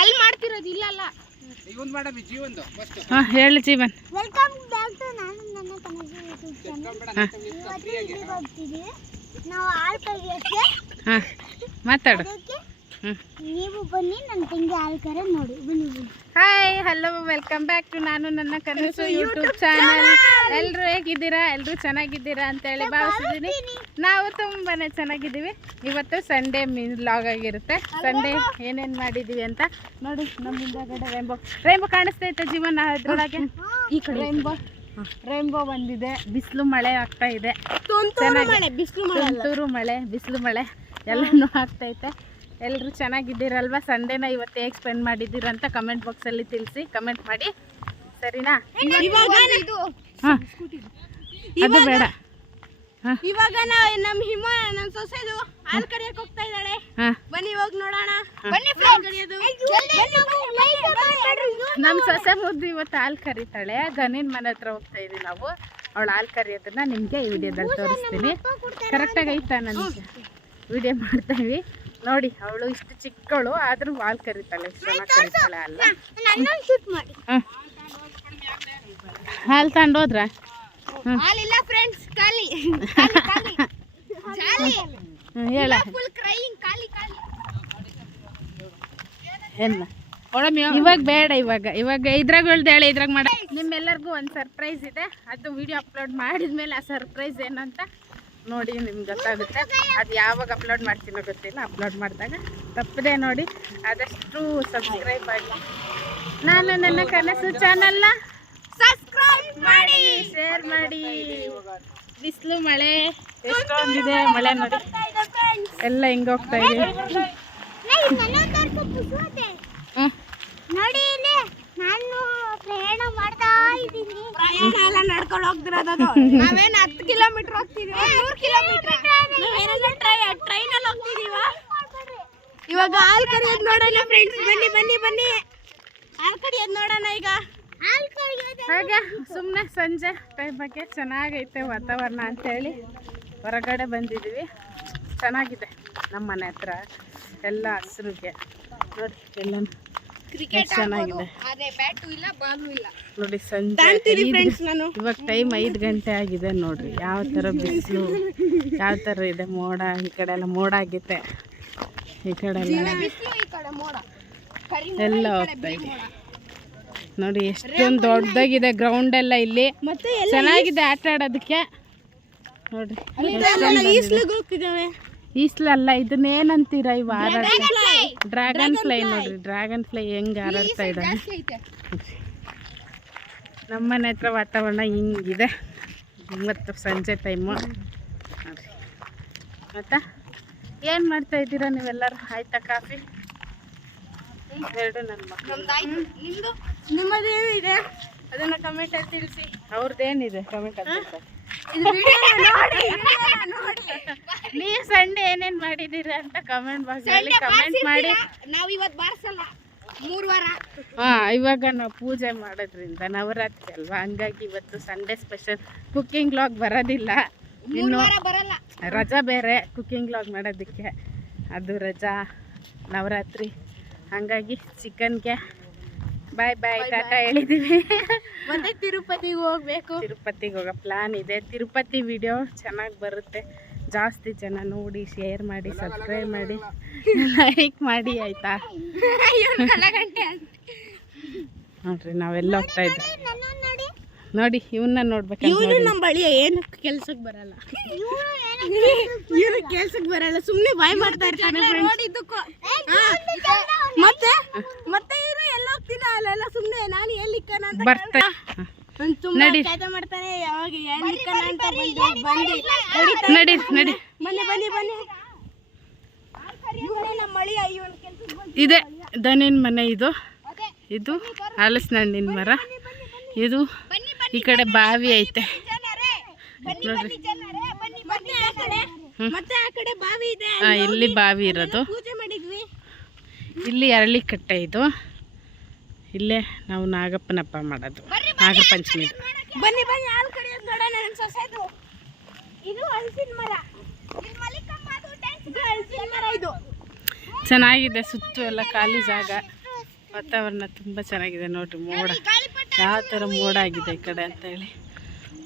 ಅಲ್ಲಿ ಮಾಡ್ತಿರೋದು ಇಲ್ಲಲ್ಲ ಹೇಳಿ ಜೀವನ್. ವೆಲ್ಕಮ್ ಬ್ಯಾಕ್ ಟು ನಾನು ನನ್ನ ಕನಸು ಯೂಟ್ಯೂಬ್ ಚಾನಲ್. ನಾವು ಹಾಲು ಕರೆಯೋಕ್ಕೆ ಮಾತಾಡು. ನೀವು ಬನ್ನಿ, ನನ್ನ ತಂಗಿ ಹಾಲು ಕರೆ ನೋಡಿ. ಬನ್ನಿ ಬನ್ನಿ. Hi, hello, welcome back to ನಾನು ನನ್ನ ಕನಸು ಯೂಟ್ಯೂಬ್ ಚಾನಲ್. ಎಲ್ಲರೂ ಹೇಗಿದ್ದೀರಾ? ಎಲ್ಲರೂ ಚೆನ್ನಾಗಿದ್ದೀರಾ ಅಂತೇಳಿ ಭಾವಿಸಿದ್ದೀನಿ. ನಾವು ತುಂಬಾನೇ ಚೆನ್ನಾಗಿದ್ದೀವಿ. ಇವತ್ತು ಸಂಡೇ ವ್ಲಾಗ್ ಆಗಿರುತ್ತೆ. ಸಂಡೇ ಏನೇನು ಮಾಡಿದ್ದೀವಿ ಅಂತ ನೋಡಿ. ನಮ್ಮ ಹಿಂದಗಡೆ ರೈನ್ಬೋ ಕಾಣಿಸ್ತೈತೆ ಜೀವನ. ಅದ್ರೊಳಗೆ ಈ ಕಡೆ ರೈನ್ಬೋ ಬಂದಿದೆ. ಬಿಸಿಲು ಮಳೆ ಆಗ್ತಾ ಇದೆ. ತುಂತೂರು ಮಳೆ, ಬಿಸಿಲು ಮಳೆ ಎಲ್ಲನೂ ಆಗ್ತೈತೆ. ಎಲ್ಲರೂ ಚೆನ್ನಾಗಿದ್ದೀರಲ್ವಾ? ಸಂಡೇನ ಇವತ್ತು ಹೇಗೆ ಸ್ಪೆಂಡ್ ಮಾಡಿದ್ದೀರ ಅಂತ ಕಮೆಂಟ್ ಬಾಕ್ಸಲ್ಲಿ ತಿಳಿಸಿ, ಕಮೆಂಟ್ ಮಾಡಿ, ಸರಿನಾ? ಅದು ಬೇಡ. ಇವಾಗ ನಮ್ಮ ಹಿಮ ನನ್ನ ಸೊಸೆದು ಹಾಲು ಕರಿಯಕ್ಕೆ ಹೋಗ್ತಾ ಇದ್ದಾಳೆ. ಬನ್ನಿ ಹೋಗಿ ನೋಡೋಣ. ನಮ್ಮ ಸೊಸೆ ಮುದ್ದು ಇವತ್ತು ಹಾಲು ಕರಿತಾಳೆ. ಗನಿನ ಮನೆ ಹತ್ರ ಹೋಗ್ತಾ ಇದೀವಿ ನಾವು. ಅವಳು ಹಾಲು ಕರಿಯೋದನ್ನ ನಿಮಗೆ ಈ ವಿಡಿಯೋದಲ್ಲಿ ತೋರಿಸ್ತೀನಿ. ಕರೆಕ್ಟಾಗಿ ಐತಾ? ನನಗೆ ವಿಡಿಯೋ ಮಾಡ್ತೀವಿ ನೋಡಿ. ಅವಳು ಇಷ್ಟು ಚಿಕ್ಕವಳು ಆದ್ರೂ ಹಾಲು ಕರಿತಾಳೆ. ಇಷ್ಟು ಚೆನ್ನಾಗಿ ಕರಿತಾಳೆ. ಅಲ್ಲ ಹಾಲು ತಗೊಂಡೋದ್ರ? ಹಾಲಿಲ್ಲ ಫ್ರೆಂಡ್ಸ್, ಖಾಲಿ. ಹೇಳ ಎಲ್ಲ ಇವಾಗ ಬೇಡ. ಇವಾಗ ಇದ್ರಾಗ ಹೇಳ್ದೇಳೆ, ಇದ್ರಾಗ ಮಾಡ. ನಿಮ್ಮೆಲ್ಲರಿಗೂ ಒಂದು ಸರ್ಪ್ರೈಸ್ ಇದೆ. ಅದು ವಿಡಿಯೋ ಅಪ್ಲೋಡ್ ಮಾಡಿದ್ಮೇಲೆ ಆ ಸರ್ಪ್ರೈಸ್ ಏನು ಅಂತ ನೋಡಿ ನಿಮ್ಗೆ ಗೊತ್ತಾಗುತ್ತೆ. ಅದು ಯಾವಾಗ ಅಪ್ಲೋಡ್ ಮಾಡ್ತೀನೋ ಗೊತ್ತಿಲ್ಲ. ಅಪ್ಲೋಡ್ ಮಾಡಿದಾಗ ತಪ್ಪದೆ ನೋಡಿ. ಆದಷ್ಟು ಸಬ್ಸ್ಕ್ರೈಬ್ ಆಗಿ ನಾನು ನನ್ನ ಕನಸು ಚಾನಲ್ನ ಸಬ್ಸ್ಕ್ರೈಬ್ ಮಾಡಿ, ಶೇರ್ ಮಾಡಿ. ಬಿಸಿಲು ಮಳೆ ಎಷ್ಟೊಂದಿದೆ. ಮಳೆ ನೋಡಿ ಎಲ್ಲ ಹಿಂಗೆ ಹೋಗ್ತಾ ಇದೆ. ನೋಡಿ ಇಲ್ಲಿ ನಾನು ಪ್ರಯಾಣ ಮಾಡ್ತಾ ಇದ್ದೀನಿ. ಪ್ರಯಾಣ ಎಲ್ಲ ನಡ್ಕೊಂಡು ಹೋಗ್ತಿರೋದು. ನಾವೇನು 10 ಕಿಲೋಮೀಟರ್ ಹೋಗ್ತಿದೀವಿ, 100 ಕಿಲೋಮೀಟರ್. ನಾವೇನೆಲ್ಲ ಟ್ರೈನಲ್ಲಿ ಹೋಗ್ತಿದೀವ. ಇವಾಗ ಹಾಲು ಕರಿಯೋದು ನೋಡೋಣ ಫ್ರೆಂಡ್ಸ್. ಬನ್ನಿ ಹಾಲು ಕರಿಯೋದು ನೋಡೋಣ. ಈಗ ಹಾಗೆ ಸುಮ್ಮನೆ ಸಂಜೆ ಟೈಮ್ ಬಗ್ಗೆ ಚೆನ್ನಾಗೈತೆ ವಾತಾವರಣ ಅಂತೇಳಿ ಹೊರಗಡೆ ಬಂದಿದ್ದೀವಿ. ಚೆನ್ನಾಗಿದೆ ನಮ್ಮ ಮನೆ ಹತ್ರ ಎಲ್ಲ ಹಸಿರುಗೆ ನೋಡಿ. ಎಲ್ಲ ಚೆನ್ನಾಗಿದೆ ನೋಡಿ. ಸಂಜೆ ಇವಾಗ ಟೈಮ್ 5 ಗಂಟೆ ಆಗಿದೆ ನೋಡ್ರಿ. ಯಾವ ಥರ ಬಿಸಿಲು, ಯಾವ ಥರ ಇದೆ. ಮೋಡ ಈ ಕಡೆ ಎಲ್ಲ ಮೋಡ ಆಗೈತೆ. ಈ ಕಡೆ ಎಲ್ಲ ಹೋಗ್ತಾ ಇದೆ ನೋಡಿ. ಎಷ್ಟೊಂದು ದೊಡ್ಡದಾಗಿದೆ ಗ್ರೌಂಡ್ ಎಲ್ಲ. ಇಲ್ಲಿ ಚೆನ್ನಾಗಿದೆ ಆಟ ಆಡೋದಕ್ಕೆ ನೋಡ್ರಿ. ಈಸ್ಲಲ್ಲ, ಇದನ್ನೇನಂತೀರ? ಇವು ಡ್ರ್ಯಾಗನ್ ಫ್ಲೈ ನೋಡ್ರಿ. ಡ್ರ್ಯಾಗನ್ ಫ್ಲೈ ಹೆಂಗೆ ಹಾರಾಡ್ತಾ ಇದ್ದಾನೆ. ನಮ್ಮನೆ ಹತ್ರ ವಾತಾವರಣ ಹಿಂಗಿದೆ ಇವತ್ತು ಸಂಜೆ ಟೈಮು ನೋಡ್ರಿ. ಮತ್ತು ಏನು ಮಾಡ್ತಾ ಇದ್ದೀರಾ ನೀವೆಲ್ಲರೂ? ಆಯ್ತಾ ಕಾಫಿ? ಎರಡು ನನ್ನ ಮಕ್ಕಳು. ನಿಮ್ಮದೇನು ಇದೆ ಅದನ್ನು ಕಮೆಂಟಲ್ಲಿ ತಿಳಿಸಿ. ಅವ್ರದ್ದೇನಿದೆ ಕಮೆಂಟಲ್ಲಿ ತಿಳಿಸಿ. ನೀವು ಸಂಡೇ ಏನೇನು ಮಾಡಿದ್ದೀರಾ ಅಂತ ಕಮೆಂಟ್ ಬಾಕ್ಸಲ್ಲಿ ಕಮೆಂಟ್ ಮಾಡಿ. ನಾವು ಇವತ್ತು ಬಾರಿಸಲ್ಲ, 3 ವಾರ. ಇವಾಗ ನಾವು ಪೂಜೆ ಮಾಡೋದ್ರಿಂದ ನವರಾತ್ರಿ ಅಲ್ವಾ, ಹಂಗಾಗಿ ಇವತ್ತು ಸಂಡೇ ಸ್ಪೆಷಲ್ ಕುಕ್ಕಿಂಗ್ ವ್ಲಾಗ್ ಬರೋದಿಲ್ಲ. ಇನ್ನು ಬರಲ್ಲ, ರಜಾ ಬೇರೆ ಕುಕ್ಕಿಂಗ್ ವ್ಲಾಗ್ ಮಾಡೋದಕ್ಕೆ. ಅದು ರಜಾ ನವರಾತ್ರಿ, ಹಾಗಾಗಿ ಚಿಕನ್ಗೆ ಬಾಯ್ ಟಾಟಾ ಹೇಳಿದ್ದೀವಿ. ಮತ್ತೆ ತಿರುಪತಿಗೆ ಹೋಗ್ಬೇಕು. ತಿರುಪತಿಗೆ ಹೋಗೋ ಪ್ಲಾನ್ ಇದೆ. ತಿರುಪತಿ ವಿಡಿಯೋ ಚೆನ್ನಾಗಿ ಬರುತ್ತೆ. ಜಾಸ್ತಿ ಜನ ನೋಡಿ, ಶೇರ್ ಮಾಡಿ, ಸಬ್ಸ್ಕ್ರೈಬ್ ಮಾಡಿ, ಲೈಕ್ ಮಾಡಿ ಆಯಿತಾ? ನೋಡ್ರಿ ನಾವೆಲ್ಲ ಹೋಗ್ತಾ ಇದ್ವಿ ನೋಡಿ. ಇವನ್ನ ನೋಡ್ಬೇಕು. ನಮ್ಮ ಬಳಿ ಏನು ಕೆಲ್ಸಕ್ಕೆ ಬರಲ್ಲ. ಇವ್ರು ಕೆಲ್ಸಕ್ಕೆ ಬರಲ್ಲ, ಸುಮ್ಮನೆ ಬಾಯ್ ಮಾಡ್ತಾ ಇರ್ತಾನೆ. ಮತ್ತೆ ಇವ್ರು ಎಲ್ಲ ಹೋಗ್ತೀನ ಅಲ್ಲೆಲ್ಲ ಸುಮ್ಮನೆ ನಾನು ಎಲ್ಲಿಕ್ಕನ ಅಂತ ಬರ್ತಾ ನಡಿ ಮಾಡ್ತಾನೆ. ಯಾವಾಗ ಎಲ್ಲಿಕ್ಕನ ಅಂತ ನಡಿ ಬನ್ನಿ. ನಮ್ಮ ಮಳಿ ಇದೆ ದನಿನ ಮನೆ. ಇದು ಹಲಸಿನ ಹಣ್ಣಿನ ಮರ. ಇದು ಈ ಕಡೆ ಬಾವಿ ಐತೆ ನೋಡ್ರಿ. ಮತ್ತೆ ಆ ಕಡೆ ಬಾವಿ ಇದೆ. ಇಲ್ಲಿ ಬಾವಿ ಇರೋದು. ಪೂಜೆ ಇಲ್ಲಿ ಅರಳಿ ಕಟ್ಟೆ ಇದು. ಇಲ್ಲೇ ನಾವು ನಾಗಪ್ಪನ ಹಬ್ಬ ಮಾಡೋದು, ನಾಗರ ಪಂಚಮಿ. ಬನ್ನಿ ಬನ್ನಿ ಹಾಲು ಕರಿಯೋದು ನೋಡೋಣ ನನ್ನ ಸೊಸೆದು. ಇದು ಹಲಸಿನ ಮರ. ಇದು ಹಲಸಿನ ಮರ ಇದು. ಚೆನ್ನಾಗಿದೆ, ಸುತ್ತು ಎಲ್ಲ ಖಾಲಿ ಜಾಗ, ವಾತಾವರಣ ತುಂಬ ಚೆನ್ನಾಗಿದೆ ನೋಡ್ರಿ. ಮೋಡ ಯಾವ ಥರ ಮೋಡ ಆಗಿದೆ ಈ ಕಡೆ ಅಂತ ಹೇಳಿ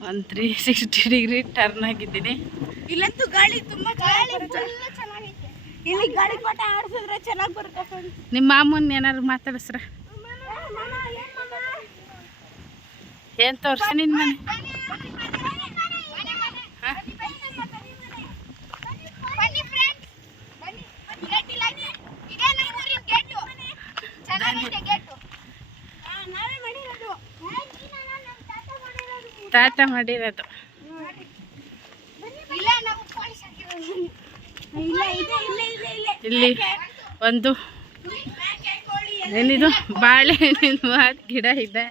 360 ಡಿಗ್ರಿ ಟರ್ನ್ ಆಗಿದ್ದೀನಿ. ಇಲ್ಲಂತೂ ಗಾಳಿ ತುಂಬ ಚೆನ್ನಾಗೈತೆ. ಇಲ್ಲಿ ಗಾಳಿ ಪಾಠ ಆಡಿಸಿದ್ರೆ ಚೆನ್ನಾಗಿ ಬರುತ್ತೆ. ನಿಮ್ಮ ಮಾಮೂನ್ ಏನಾದ್ರು ಮಾತಾಡಿಸ್ರ? ಏನು ತೋರಿಸಿ ನಿನ್ನ ಮನೆ? ತಾತ ಮಾಡಿರೋದು. ಇಲ್ಲಿ ಒಂದು ಏನಿದು ಬಾಳೆಹಣ್ಣಿನ ಗಿಡ ಇದೆ.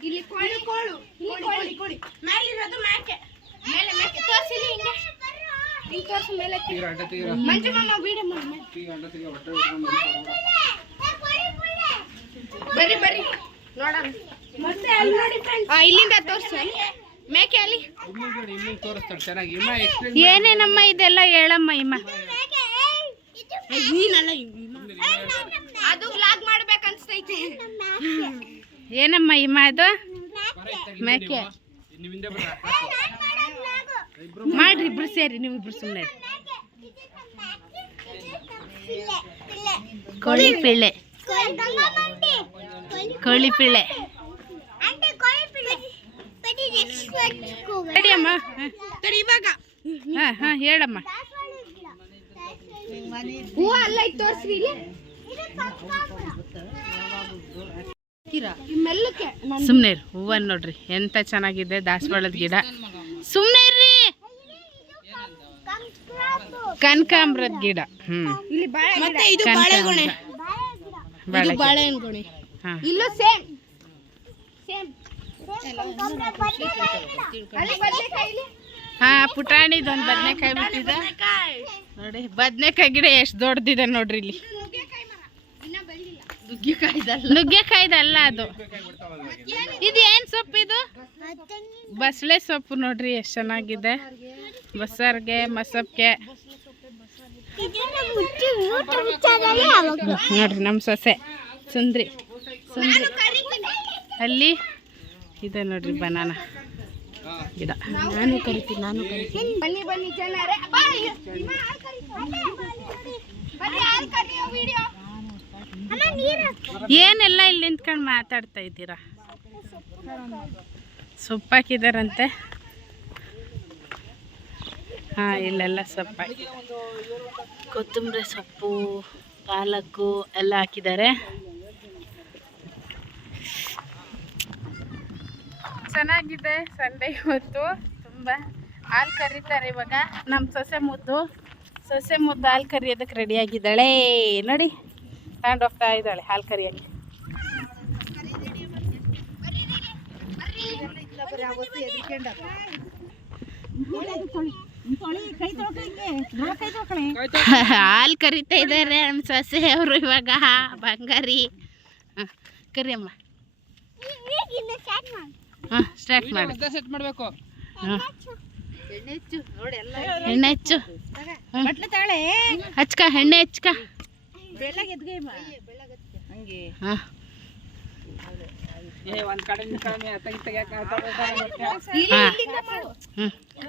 ಬರ್ರಿ ಬರ್ರಿ ನೋಡೋಣ. ಇಲ್ಲಿಂದ ತೋರಿಸು ಮೇಕೆ ಅಲ್ಲಿ ಏನೇನಮ್ಮ ಇದೆಲ್ಲ ಹೇಳಮ್ಮ ಇಮ್ಮ. ಅದು ವ್ಲಾಗ್ ಮಾಡ್ಬೇಕು ಅನ್ಸ್ತೈತೆ. ಏನಮ್ಮ ಇಮ್ಮ ಅದು? ಮೇಕೆ ಮಾಡ್ರಿ ಇಬ್ರು ಸೇರಿ, ನೀವು ಇಬ್ರು ಸುಮ್ಮನೆ. ಕೋಳಿ ಪಿಳ್ಳೆ, ಕೋಳಿ ಪಿಳ್ಳೆ ಅಮ್ಮ. ಇವಾಗ ಹಾಂ ಹೇಳಮ್ಮ. ಹೂವು ಅಲ್ಲ ಇದು ತೋರಿಸ್ರಿ. ಸುಮ್ಮನೆ ಹೂವ ನೋಡ್ರಿ ಎಂತ ಚೆನ್ನಾಗಿದೆ, ದಾಸವಾಳದ ಗಿಡ. ಸುಮ್ಮನೆ ಇರ್ರಿ. ಕನಕಾಂಬರದ ಗಿಡ. ಮತ್ತೆ ಇದು ಬಾಳೆಗೊನೆ. ಇದು ಬಾಳೆಗೊನೆ. ಇಲ್ಲೂ ಸೇಮ್ ಸೇಮ್. ಹಾ ಪುಟಾಣಿದು ಒಂದು ಬದನೆಕಾಯಿ ಬಿಟ್ಟಿದೆ ನೋಡಿ. ಬದನೆಕಾಯಿ ಗಿಡ ಎಷ್ಟು ದೊಡ್ಡದಿದೆ ನೋಡ್ರಿ. ಇಲ್ಲಿ ನುಗ್ಗೆಕಾಯ್ದಲ್ಲ ಅದು. ಇದು ಏನು ಸೊಪ್ಪು? ಇದು ಬಸಳೆ ಸೊಪ್ಪು ನೋಡ್ರಿ, ಎಷ್ಟು ಚೆನ್ನಾಗಿದೆ. ಬಸ್ಸಾರ್ಗೆ ಮಸಪ್ಗೆ ನೋಡ್ರಿ. ನಮ್ಮ ಸೊಸೆ ಸುಂದ್ರಿ ಸುಂದ್ರಿ ಅಲ್ಲಿ ಇದೆ ನೋಡ್ರಿ ಬನಾನ ಗಿಡ. ನಾನು ಕರಿತೀನಿ. ಬನ್ನಿ ಬನ್ನಿ ಜನರೇ. ಏನೆಲ್ಲ ಇಲ್ಲಿ ನಿಂತ್ಕೊಂಡು ಮಾತಾಡ್ತಾ ಇದ್ದೀರಾ? ಸೊಪ್ಪಾಕಿದಾರಂತೆ. ಹಾಂ ಇಲ್ಲೆಲ್ಲ ಸೊಪ್ಪಾಕಿ, ಕೊತ್ತಂಬರಿ ಸೊಪ್ಪು, ಪಾಲಕ್ಕು ಎಲ್ಲ ಹಾಕಿದ್ದಾರೆ. ಚೆನ್ನಾಗಿದೆ ಸಂಡೇ ಇವತ್ತು. ತುಂಬ ಹಾಲು ಕರೀತಾರೆ ಇವಾಗ. ನಮ್ಮ ಸೊಸೆ ಮುದ್ದು ಹಾಲು ಕರಿಯೋದಕ್ಕೆ ರೆಡಿಯಾಗಿದ್ದಾಳೆ ನೋಡಿ. ತಗೊಂಡು ಹೋಗ್ತಾ ಇದ್ದಾಳೆ ಹಾಲು ಕರಿಯೋಕ್ಕೆ. ಹಾಲು ಕರಿತಾ ಇದ್ದಾರೆ ನಮ್ಮ ಸೊಸೆ ಅವರು ಇವಾಗ. ಬಂಗಾರಿ ಕರಿಯಮ್ಮ. ಹಾಂ ಸ್ಟಾರ್ಟ್ ಮಾಡಿ. ಸೆಟ್ ಮಾಡಬೇಕು. ಎಣ್ಣೆ ಹೆಚ್ಚು ಹಚ್ಕ, ಎಣ್ಣೆ ಹಚ್ಕ. ಹಾಂ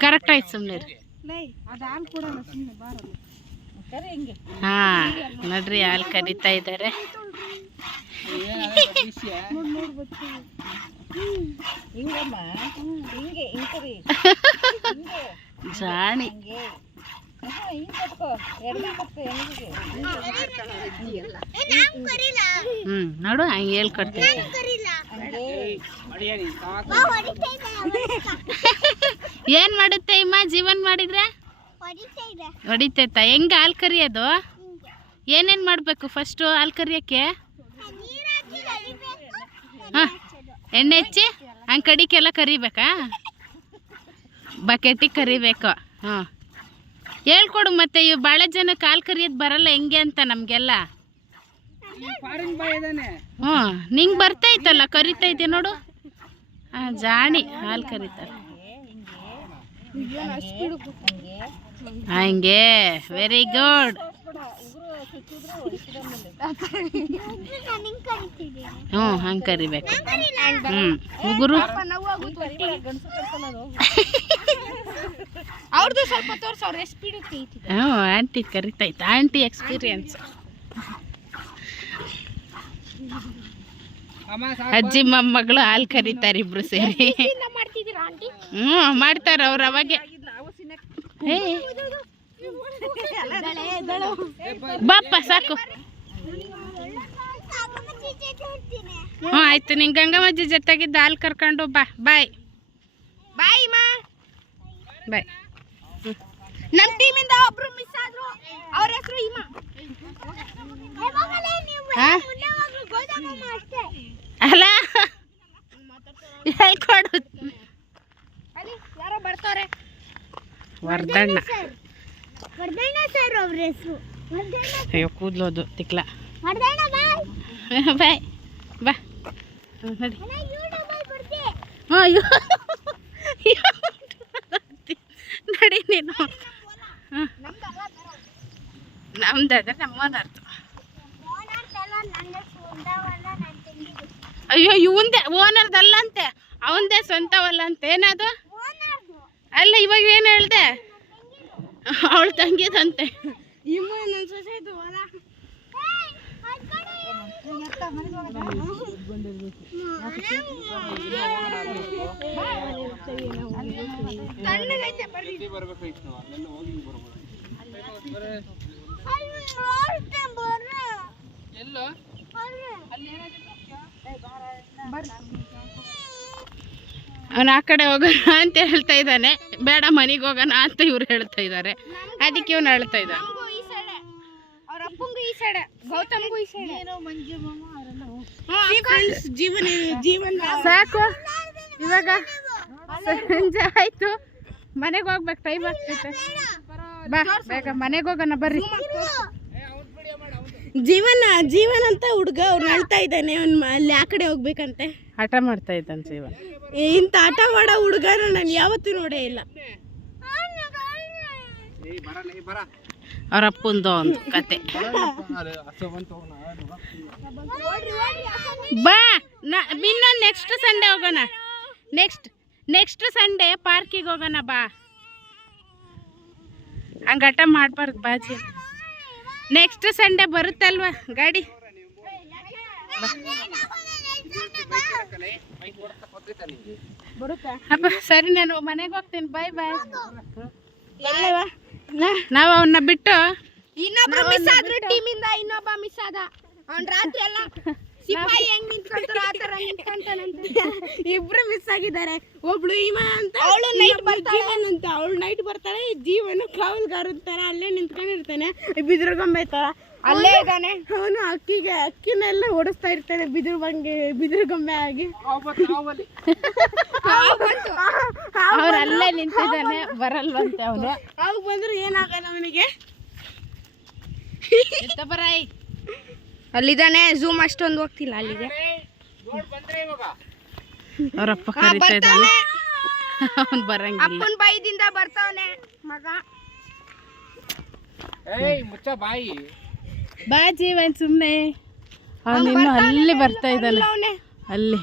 ಕರೆಕ್ಟ್ ಆಯ್ತು. ಸುಮ್ಮನೆ ಹಾಂ ನೋಡ್ರಿ ಹಾಲು ಕರಿತಾ ಇದ್ದಾರೆ. ಜಾಣಿ. ನೋಡು ಹಂಗೆ ಹೇಳ್ಕೊಡ್ತೀನಿ. ಏನ್ ಮಾಡುತ್ತೆ ಇಮ್ಮ? ಜೀವನ್ ಮಾಡಿದ್ರೆ ಹೊಡಿತೈತ? ಹೆಂಗ ಹಾಲು ಕರಿಯೋದು? ಏನೇನು ಮಾಡಬೇಕು ಫಸ್ಟು ಹಾಲು ಕರಿಯೋಕ್ಕೆ? ಹಾಂ ಎಣ್ಣೆ ಹಚ್ಚಿ ಹಂಗೆ ಕಡಿಕೆಲ್ಲ ಕರಿಬೇಕಾ? ಬಕೆಟಿಗೆ ಕರಿಬೇಕು. ಹಾಂ ಹೇಳ್ಕೊಡು ಮತ್ತೆ. ಇವು ಭಾಳ ಜನಕ್ಕೆ ಹಾಲು ಕರಿಯೋದು ಬರಲ್ಲ ಹೆಂಗೆ ಅಂತ ನಮಗೆಲ್ಲ. ಹ್ಞೂ ನಿಂಗೆ ಬರ್ತೈತಲ್ಲ ಕರಿತೈತೆ ನೋಡು. ಹಾಂ ಜಾಣಿ ಹಾಲು ಕರಿತಾರೆ ಹಂಗೆ. Very good. ಹ್ಞೂ ಹಂಗೆ ಕರಿಬೇಕು. ಉಗುರು ಅವ್ರದ್ದು ಸ್ವಲ್ಪ ತೋರ್ಸು, ಅವ್ರ ಸ್ಪೀಡ್ ಐತಿ. ಹ್ಞೂ ಆಂಟಿ ಕರಿತೈತೆ. Aunty experience. ಅಜ್ಜಿ ಮೊಮ್ಮಗಳು ಹಾಲು ಕರೀತಾರೆ ಇಬ್ರು ಸೇರಿ. ಮಾಡ್ತಿದ್ದೀರಾ ಆಂಟಿ? ಹ್ಞೂ ಮಾಡ್ತಾರ ಅವ್ರು ಅವಾಗೆ. ಬಾಪ್ಪ ಸಾಕು. ಹ್ಞೂ ಆಯ್ತು. ನಿಂಗೆ ಗಂಗಮ್ಮಜ್ಜಿ ಜೊತೆಗಿದ್ದ ಹಾಲು ಕರ್ಕೊಂಡು ಬಾ. ಬಾಯ್ ಬಾಯ್ ಮಾ. ಬಾಯ್. ನಮ್ಮ ಟೀಮಿಂದ ಒಬ್ರು ಮಿಸ್ ಆದ್ರು, ಅವ್ರ ಹೆಸರು ಇಮಾ. ಅಲ್ಲ ಹೇಳ್ಕೊಡು. ಯಾರೋ ಬರ್ತಾರೆ. ವರ್ಧಣ್ಣ. ವರ್ಧಣ್ಣ ಸರ್ ಅವ್ರ ಹೆಸರು. ಅಯ್ಯೋ ಕೂದ್ಲೋದು ತಿಕ್ಲ. ವರ್ಧಣ್ಣ ಬಾಯ್. ಬಾಯ್ ಬಾ ನಡಿ. ನಡಿ ನೀನು. ನಮ್ದದ ನಮ್ಮನರ್ಥ. ಅಯ್ಯೋ ಇವಂದೇ ಓನರ್ದಲ್ಲಂತೆ, ಅವಂದೇ ಸ್ವಂತವಲ್ಲಂತೆ. ಏನದು ಅಲ್ಲ ಇವಾಗ ಏನು ಹೇಳ್ದೆ? ಅವಳು ತಂಗಿದಂತೆ. ಅವನು ಆ ಕಡೆ ಹೋಗೋಣ ಅಂತ ಹೇಳ್ತಾ ಇದ್ದಾನೆ. ಬೇಡ ಮನೆಗೆ ಹೋಗೋಣ ಅಂತ ಇವ್ರು ಹೇಳ್ತಾ ಇದ್ದಾರೆ. ಅದಕ್ಕೆ ಇವನು ಹೇಳ್ತಾ ಇದ್ದಾನೆ. ಅವ್ರ ಅಪ್ಪಂಗೂ ಈ ಸೈಡ್, ಗೌತಮ್ಗೂ ಈ ಸೈಡ್. ಜೀವನ ಸಾಕು. ಇವಾಗ ಸಂಜೆ ಆಯ್ತು, ಮನೆಗೆ ಹೋಗ್ಬೇಕು. ಟೈಮ್ ಆಗ್ತೈತೆ. ಬಾ ಬೇಗ ಮನೆಗೆ ಹೋಗೋಣ ಬರ್ರಿ. ಜೀವನ ಅಂತ ಹುಡುಗ ಅವ್ರು ಹೇಳ್ತಾ ಇದ್ದಾನೆ. ಅಲ್ಲಿ ಆ ಕಡೆ ಹೋಗ್ಬೇಕಂತೆ. ಆಟ ಮಾಡ್ತಾ ಇದ್ದಾನೆ ಜೀವನ. ಇಂಥ ಆಟ ಮಾಡೋ ಹುಡುಗನ ನಾನು ಯಾವತ್ತೂ ನೋಡೇ ಇಲ್ಲ. ಅವ್ರ ಅಪ್ಪಂದು ಒಂದು ಕತೆ. ಬಾ ಇನ್ನೊಂದು ನೆಕ್ಸ್ಟ್ ಸಂಡೇ ಹೋಗೋಣ. ನೆಕ್ಸ್ಟ್ ಸಂಡೇ ಪಾರ್ಕಿಗೆ ಹೋಗೋಣ ಬಾ. ಹಂಗೆ ಆಟ ಮಾಡಬಾರ್ದು ಬಾಜಿ. ನೆಕ್ಸ್ಟ್ ಸಂಡೇ ಬರುತ್ತಲ್ವಾ ಗಾಡಿ. ಅಪ್ಪ ಸರಿ, ನಾನು ಮನೆಗೆ ಹೋಗ್ತೀನಿ. ಬಾಯ್ ಬಾಯ್. ನಾವು ಅವನ್ನ ಬಿಟ್ಟು ಇನ್ನೊಬ್ರು ಮಿಸ್ ಆದ್ರು ಟೀಮಿಂದ. ಇನ್ನೊಬ್ಬ ಮಿಸ್ ಆದ. ಅವ್ನ್ ರಾತ್ರಿ ಎಲ್ಲ ಸಿಪಾಯಿ ಹೆಂಗ್ ನಿಂತ್ಕೊಂತಾರ ಆ ತರ ನಿಂತ್ಕೊಂತಾನಂತೆ. ಇಬ್ರು ಮಿಸ್ ಆಗಿದ್ದಾರೆ. ಒಬ್ಳು ಇಮಾ ಅಂತ, ಅವಳು ನೈಟ್ ಜೀವನ್ ಅಂತ. ಅವಳು ನೈಟ್ ಬರ್ತಾಳೆ. ಜೀವನ ಕಾವಲ್ಗಾರ ಅಂತಾರ, ಅಲ್ಲೇ ನಿಂತ್ಕೊಂಡಿರ್ತಾನೆ. ಬಿದಿರುಗೊಂಬೆ ತರ ಅಲ್ಲೇ ಇದ್ದಾನೆ. ಅವನು ಅಕ್ಕಿನೆಲ್ಲ ಓಡಿಸ್ತಾ ಇರ್ತಾನೆ ಬಿದಿರುಗೊಂಬೆ ಆಗಿ. ಅವ್ರು ಅಲ್ಲೇ ನಿಂತಿದ್ದಾನೆ, ಬರಲ್ವಂತೆ ಅವನು. ಅವಾಗ ಬಂದ್ರೆ ಏನಾಗಲ್ಲ ಅವನಿಗೆ. ಅಲ್ಲಿದ್ದಾನೆ. ಝೂಮ್ ಅಷ್ಟೊಂದು ಹೋಗ್ತಿಲ್ಲ ಅಲ್ಲಿಗೆ. ಅವರಪ್ಪ ಕರೀತಾ ಇದ್ದಾನೆ. ಅವನು ಬರಂಗಿಲ್ಲ. ಅಪ್ಪನ ಬಾಯಿದಿಂದ ಬರ್ತಾವನೆ ಮಗ. ಬಾ ಜೀವನ್ ಸುಮ್ಮನೆ. ಅವನು ಇನ್ನು ಅಲ್ಲಿ ಬರ್ತಾ ಇದ್ದಾನೆ. ಅಲ್ಲಿ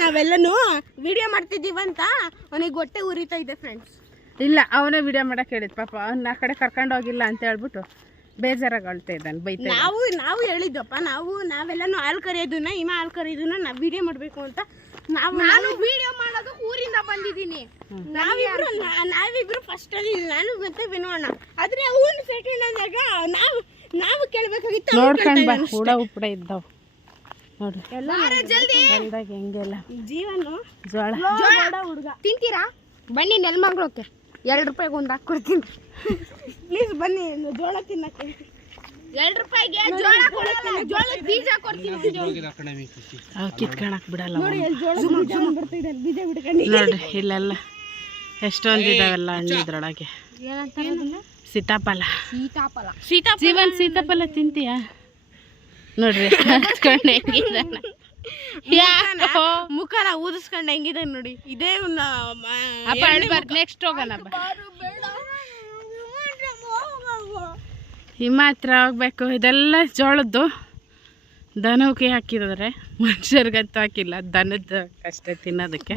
ನಾವೆಲ್ಲನೂ ವಿಡಿಯೋ ಮಾಡ್ತಿದ್ದೀವಂತ ಅವನಿಗೆ ಹೊಟ್ಟೆ ಉರಿತಾ ಇದೆ ಫ್ರೆಂಡ್ಸ್. ಇಲ್ಲ, ಅವನೇ ವಿಡಿಯೋ ಮಾಡಕ್ಕೆ ಹೇಳಿದ್ ಪಾಪ. ಅವ್ನ ಆ ಕಡೆ ಕರ್ಕೊಂಡು ಹೋಗಿಲ್ಲ ಅಂತ ಹೇಳ್ಬಿಟ್ಟು ಬೇಜಾರಾಗಿ ಅಳ್ತಾ ಇದ್ದಾನೆ, ಬೈತಾ. ನಾವು ಹೇಳಿದ್ದಪ್ಪ, ನಾವೆಲ್ಲನೂ ಹಾಲು ಕರೆಯೋದನ್ನ ಹಾಲು ಕರೆಯೋದನ್ನ ನಾವು ವಿಡಿಯೋ ಮಾಡಬೇಕು ಅಂತ. ನಾನು ವಿಡಿಯೋ ಮಾಡೋದು ಊರಿಂದ ಬಂದಿದ್ದೀನಿ. ನಾವಿಬ್ರು ಫಸ್ಟ್ ಅಲ್ಲಿ ನಾನು ಮತ್ತೆ ವಿನೋಣ. ಆದ್ರೆ ಅವನು ಸೆಕೆಂಡ್ ಅಂದಾಗ ನಾವು ಕೇಳಬೇಕಾಗಿತ್ತು. ನೋಡ್ಕೊಂಡು ಬಾ, ಹುಡ ಉಪ್ಪಡ ಇದ್ದಾವ ನೋಡು ಹೊಲ್ದಾಗ ಹೆಂಗೆಲ್ಲ. ಜೀವನ ಜೋಳ ಹುಡುಗ ತಿಂತೀರಾ? ಬನ್ನಿ ನೆಲ್ಮಂಗ್ಳಕ್ಕೆ 2 ರೂಪಾಯಿಗೆ ಒಂದು ಹಾಕ್ಕೊಡ್ತೀನಿ. ಪ್ಲೀಸ್ ಬನ್ನಿ ಜೋಳ ತಿನ್ನಕ್ಕೆ. 2 ರೂಪಾಯಿಗೆ ಜೋಳದ ಬೀಜ ಕೊಡ್ತೀನಿ. ಕಿತ್ಕೊಳಕ್ ಬಿಡಲ್ಲ ನೋಡಿ, ಜೋಳ ಬೀಜ ಬಿಡ್ಕೊಂಡು ನೋಡ್ರಿ. ಇಲ್ಲೆಲ್ಲ ಎಷ್ಟೊಂದು ಇದಾವೆಲ್ಲ ಹಣ್ಣು ಇದ್ರೊಳಗೆ. ಸೀತಾಫಲ. ಜೀವನ್ ಸೀತಾಫಲ ತಿಂತೀಯಾ ನೋಡ್ರಿ. ಮುಖನ ಊದಿಸ್ಕೊಂಡು ಹೆಂಗಿದೆ ನೋಡಿ. ಇದೇ ನೆಕ್ಸ್ಟ್ ಹೋಗೋಣ. ಹಿಮ ಹತ್ರ ಹೋಗ್ಬೇಕು. ಇದೆಲ್ಲ ಜೋಳದ್ದು ದನಕ್ಕೆ ಹಾಕಿದ್ದಾರೆ, ಮನುಷ್ಯರಿಗಂತೂ ಹಾಕಿಲ್ಲ. ದನದ ಅಷ್ಟೇ ತಿನ್ನೋದಕ್ಕೆ.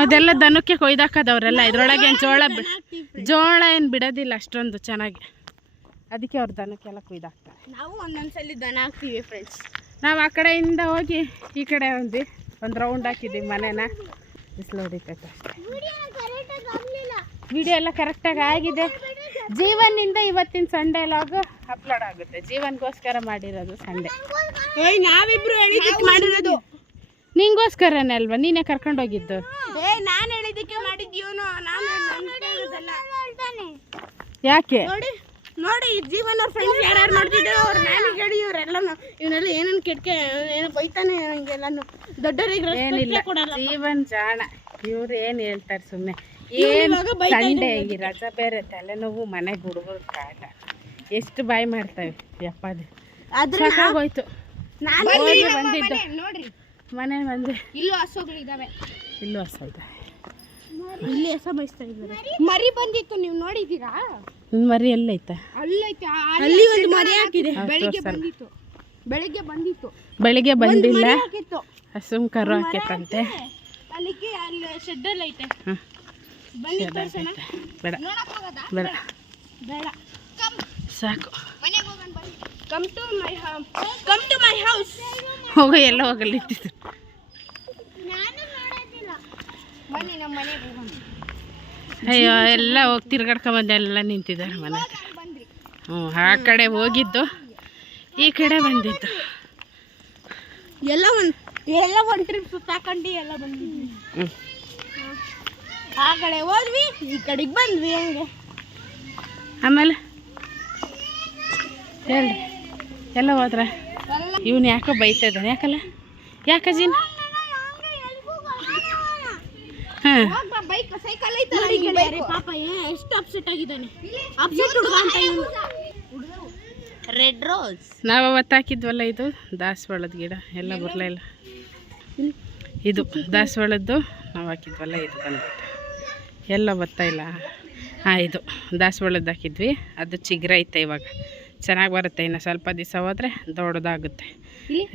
ಅದೆಲ್ಲ ದನಕ್ಕೆ ಕೊಯ್ದಾಕದವ್ರೆಲ್ಲ. ಇದ್ರೊಳಗೆ ಏನು ಜೋಳ ಏನು ಬಿಡೋದಿಲ್ಲ ಅಷ್ಟೊಂದು ಚೆನ್ನಾಗಿ. ಅದಕ್ಕೆ ಅವ್ರು ದನಕ್ಕೆಲ್ಲ ಕೊಯ್ದಾಕ್ತಾರೆ. ನಾವು ಒಂದೊಂದ್ಸಲಿ ದನ ಹಾಕ್ತೀವಿ ಫ್ರೆಂಡ್ಸ್. ನಾವು ಆ ಕಡೆಯಿಂದ ಹೋಗಿ ಈ ಕಡೆ ಒಂದು ರೌಂಡ್ ಹಾಕಿದ್ದೀವಿ ಮನೇನ. ಬಿಸಿಲು ಹೊಡಿತೈತೆ ಅಷ್ಟೇ. ವಿಡಿಯೋ ಎಲ್ಲ ಕರೆಕ್ಟಾಗಿ ಆಗಿದೆ. ಜೀವನಿಂದ ಇವತ್ತಿನ ಸಂಡೇ ಲಾಗ್ ಅಪ್ಲೋಡ್ ಆಗುತ್ತೆ. ಜೀವನ್ಗೋಸ್ಕರ ಮಾಡಿರೋದು ಸಂಡೇ. ನಾವಿಬ್ರು ಮಾಡಿರೋದು ನಿಂಗೋಸ್ಕರನೇ ಅಲ್ವಾ? ನೀನೇ ಕರ್ಕೊಂಡೋಗಿದ್ದು. ನಾನು ಹೇಳಿದ್ದಕ್ಕೆ ಮಾಡಿದ್ಯವನು. ಯಾಕೆ ನೋಡಿ ಜೀವನ ಫ್ರೆಂಡ್ಸ್ ಯಾರ್ಯಾರು ಮಾಡ್ತಿದ್ರು ಅವ್ರು ನಾನು ಹೇಳಿ ಇವರೆಲ್ಲನೂ ಇವನ್ನೆಲ್ಲ ಏನೇನು ಕೆಟ್ಟ ಏನೋ ಬೈತಾನೆ ಹಿಂಗೆಲ್ಲಾನು. ದೊಡ್ಡವರಿಗೆ ಏನಿಲ್ಲ, ಜೀವನ್ ಜಾಣ. ಇವ್ರು ಏನು ಹೇಳ್ತಾರೆ ಸುಮ್ಮನೆ. ಏನು ಸಂಡೇ ಈ ರಜಾ ಬೇರೆ, ತಲೆನೋವು, ಮನೆಗೆ ಹುಡುಗರು ಕಾಟ, ಎಷ್ಟು ಬಾಯಿ ಮಾಡ್ತೇವೆ ಯಪ್ಪದು. ಸಾಕಾಗೋಯ್ತು. ಬಂದಿದ್ದು ನೋಡ್ರಿ ಮನೆ ಬಂದು ಇಲ್ಲೂ ಹಸುಗಳಿದ್ದಾವೆ. ಇಲ್ಲೂ ಹಸು ಇದೆ. ಇಲ್ಲಿ ಹಸ ಬಯಸ್ತಾ ಇದ್ದಾರೆ. ಮರಿ ಬಂದಿತ್ತು, ನೀವು ನೋಡಿದ್ದೀರಾ? ಮರಿ ಎಲ್ಲೈತೆ? ಅಲ್ಲೈತೆ, ಅಲ್ಲಿ ಒಂದು ಮರಿ ಹಾಕಿದೆ. ಬೆಳಿಗ್ಗೆ ಬಂದಿತ್ತು. ಬೆಳಿಗ್ಗೆ ಬಂದಿಲ್ಲ. ಹಸು ಕರು ಹಾಕೈತಂತೆ. ಅಲ್ಲಿಗೆ ಅಲ್ಲಿ ಶೆಡ್ಡಲ್ಲಿ ಐತೆ. ಬೇಡ ಬೇಡ ಬೇಡ, ಸಾಕು. Come to my house. ಹೋಗ ಎಲ್ಲ ಹೋಗಲಿತ್ತಿದ್ದು. ಬನ್ನಿ ನಮ್ಮ ಮನೆಗೆ ಹೋಗೋಣ. ಅಯ್ಯೋ ಎಲ್ಲ ಹೋಗಿ ತಿರ್ಗಾಡ್ಕೊಂಬಂದೆ. ಎಲ್ಲ ನಿಂತಿದ್ದಾರೆ ಮನೆ ಹತ್ರ. ಆ ಕಡೆ ಹೋಗಿದ್ದು, ಈ ಕಡೆ ಬಂದಿದ್ದು. ಎಲ್ಲ ಒಂದು ಟ್ರಿಪ್ ಸುತ್ತಾಕೊಂಡು ಎಲ್ಲ ಬಂದಿದ್ವಿ. ಆ ಕಡೆ ಹೋದ್ವಿ, ಈ ಕಡೆಗೆ ಬಂದ್ವಿ. ಹಂಗೆ ಆಮೇಲೆ ಹೇಳಿ ಎಲ್ಲ ಹೋದ್ರ. ಇವನು ಯಾಕೋ ಬೈತಾ ಇದ್ದಾನೆ. ಯಾಕಲ್ಲ? ಯಾಕಜಿನ್? ಹಾಂ, ಬೈಕ್ ಸೈಕಲ್ ಐತೆ ಪಾಪ. ಎಷ್ಟು ಅಪ್ಸೆಟ್ ಆಗಿದ್ದಾನೆ. ಅಪ್ಸೆಟ್ ಹುಡುಗ ಅಂತ ಇವನು. ರೆಡ್ ರೋಸ್ ನಾವು ಅವತ್ತು ಹಾಕಿದ್ವಲ್ಲ, ಇದು ದಾಸವಾಳದ ಗಿಡ ಎಲ್ಲ ಬರಲೇ ಇಲ್ಲ. ಇದು ದಾಸವಾಳದ್ದು ನಾವು ಹಾಕಿದ್ವಲ್ಲ, ಇದು ಬಂದಿತ್ತು. ಎಲ್ಲ ಬರ್ತಾ ಇಲ್ಲ. ಹಾಂ, ಇದು ದಾಸವಾಳದ್ದು ಹಾಕಿದ್ವಿ. ಅದು ಚಿಗ್ರ ಐತೆ. ಇವಾಗ ಚೆನ್ನಾಗಿ ಬರುತ್ತೆ. ಇನ್ನು ಸ್ವಲ್ಪ ದಿವಸ ಹೋದರೆ ದೊಡ್ಡದಾಗುತ್ತೆ.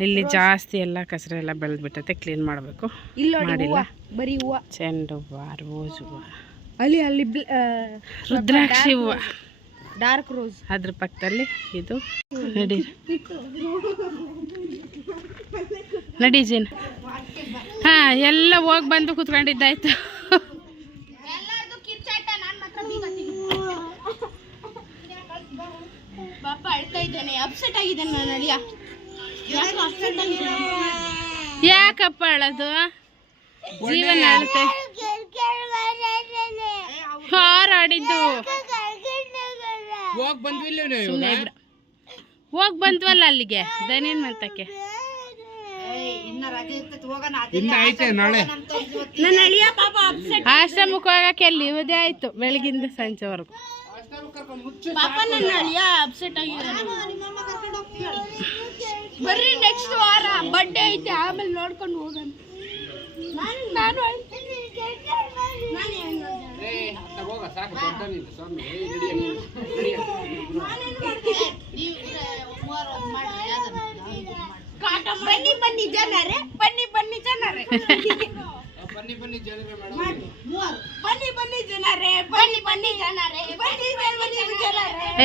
ಇಲ್ಲಿ ಜಾಸ್ತಿ ಎಲ್ಲ ಕಸರೆ ಎಲ್ಲ ಬೆಳೆದ್ಬಿಟ್ಟೈತೆ. ಕ್ಲೀನ್ ಮಾಡಬೇಕು. ಮಾಡಿಲ್ಲ. ಬರೀ ಹೂವು, ಚೆಂಡು ಹೂವು, ರೋಸ್ ಹೂವು, ಅಲ್ಲಿ ರುದ್ರಾಕ್ಷಿ ಹೂವು, ಡಾರ್ಕ್ ರೋಸ್. ಅದ್ರ ಪಕ್ಕದಲ್ಲಿ ಇದು. ನಡಿ ನಡಿ ಜೀನ್. ಹಾಂ, ಎಲ್ಲ ಹೋಗಿ ಬಂದು ಕೂತ್ಕೊಂಡಿದ್ದಾಯ್ತು. ಪಾಪ ಅಳ್ತಾ ಇದ್ದಾನೆ, ಅಪ್ಸೆಟ್ ಆಗಿದ್ದಾನೆ. ನಾನು ಅಳಿಯ ಯಾಕಪ್ಪ ಅಳೋದು? ಜೀವನ ಅಳುತ್ತೆ. ಹಾರಾಡಿದ್ದು ಹೋಗಿ ಬಂದ್ವಲ್ಲ ಅಲ್ಲಿಗೆ. ದನೇನ್ ಮಂತಕ್ಕೆ ಆಶ್ರಮಕ್ಕೆ ಹೋಗಕ್ಕೆ ಅಲ್ಲಿ ಇವುದೇ ಆಯ್ತು ಬೆಳಗಿಂದ ಸಂಜೆವರೆಗೂ. ಪಾಪ ನನ್ನ ಅಳಿಯ ಅಪ್ಸೆಟ್ ಆಗಿದ್ದಾನೆ. ಬರ್ರಿ ನೆಕ್ಸ್ಟ್ ವಾರ ಬರ್ಡೇ ಐತೆ, ಆಮೇಲೆ ನೋಡ್ಕೊಂಡು ಹೋಗೋಣ. ನಾನು ಬನ್ನಿ ಜನರೇ, ಬನ್ನಿ ಜನರೇ, ಬನ್ನಿ ಜನರೇ.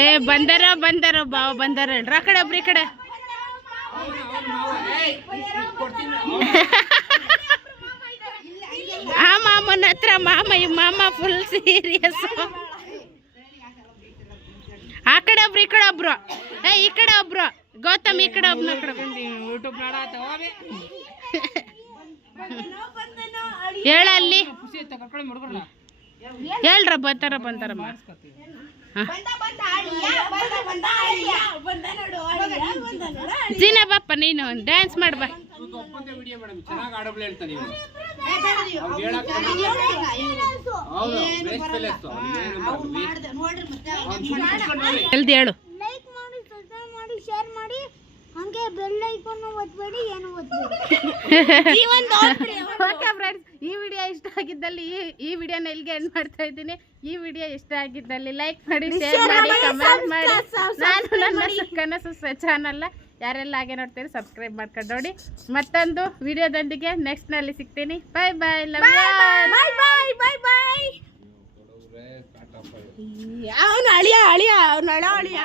ಏ ಬಂದಾರ ಬಾವ ಬಂದಾರ. ಹೇಳ್ರ ಆ ಕಡೆ ಒಬ್ರು, ಈ ಕಡೆ. ಆ ಮಾಮನ ಹತ್ರ ಮಾಮ ಫುಲ್ ಸೀರಿಯಸ್. ಆ ಕಡೆ ಒಬ್ರು, ಈ ಕಡೆ ಒಬ್ರು. ಈ ಕಡೆ ಒಬ್ರು ಗೌತಮ್, ಈ ಕಡೆ ಒಬ್ರು. ಹೇಳಲ್ಲಿ ಹೇಳ್ರ. ಬಂತಾರ ಜೀನ ಬಾಪ, ನೀನು ಡ್ಯಾನ್ಸ್ ಮಾಡ್ಬಾ. ಜಲ್ದಿ ಹೇಳು. ಲೈಕ್ ಮಾಡಿ ಸಬ್ಸ್ಕ್ರೈಬ್ ಮಾಡಿ ಶೇರ್ ಮಾಡಿ ಹಂಗೆ ಬೆಲ್ ಐಕಾನ್ ಒತ್ತಬೇಡಿ ಏನು ಒತ್ತಬೇಡಿ. ಓಕೆ ಫ್ರೆಂಡ್ಸ್, ಈ ವಿಡಿಯೋ ಇಷ್ಟ ಆಗಿದ್ದಲ್ಲಿ ಈ ವಿಡಿಯೋನ ಇಲ್ಲಿಗೆ ಎಂಡ್ ಮಾಡ್ತಾ ಇದ್ದೀನಿ. ಈ ವಿಡಿಯೋ ಇಷ್ಟ ಆಗಿದ್ದಲ್ಲಿ ಲೈಕ್ ಮಾಡಿ, ಶೇರ್ ಮಾಡಿ, ಕಮೆಂಟ್ ಮಾಡಿ. ನಾನು ನನ್ನ ಕನಸು ಚಾನಲ್ನ ಯಾರೆಲ್ಲ ಹಾಗೆ ನೋಡ್ತೀರಿ ಸಬ್ಸ್ಕ್ರೈಬ್ ಮಾಡ್ಕೊಂಡು ನೋಡಿ. ಮತ್ತೊಂದು ವಿಡಿಯೋದೊಂದಿಗೆ ನೆಕ್ಸ್ಟ್ ನಲ್ಲಿ ಸಿಗ್ತೀನಿ. ಬಾಯ್ ಬಾಯ್, ಲವ್ ಯು. ಅವನು ಅಳಿಯ ಅಳಿಯ ಅವ್ನು ಅಳಿಯ